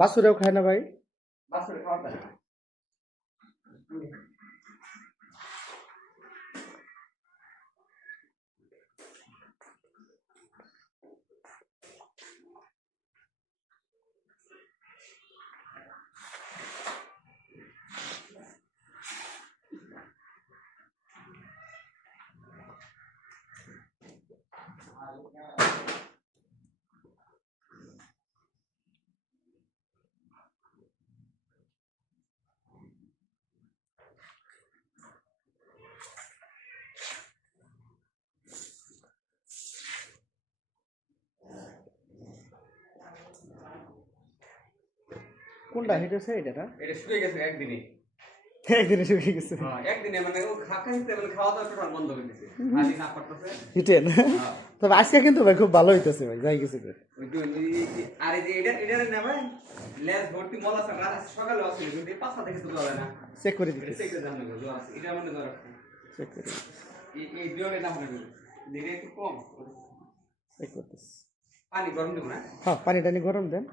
বাছুরেও খায় না ভাই? বাছুরে খাওয়া যায় না। কোনটা হেঁটেছে এটা না? এটা শুকিয়ে গেছে একদিনে। একদিনে শুকিয়ে গেছে। হ্যাঁ, একদিনে মানে ও খাইতে মানে খাওয়া দাওয়া টোটাল বন্ধ করে দিছে। খালি না করতেছে। হিটেন। তবে আজকে কিন্তু ভাই খুব ভালো হইতেছে ভাই, যাই কিছু করে। আর এই যে এটা না ভাই লেজ ভর্তি মল আছে, রাত সকালে আসলে কিন্তু পাঁচটা থেকে শুরু হবে না। চেক করে দিতে। চেক করে জানলে জ্বর আছে। এটা মানে জ্বর আছে। চেক করে দিতে। এই বিয়নে না হবে। দিনে একটু কম। চেক করতেছি। পানি গরম দেব না? হ্যাঁ, পানি টানি গরম দেন।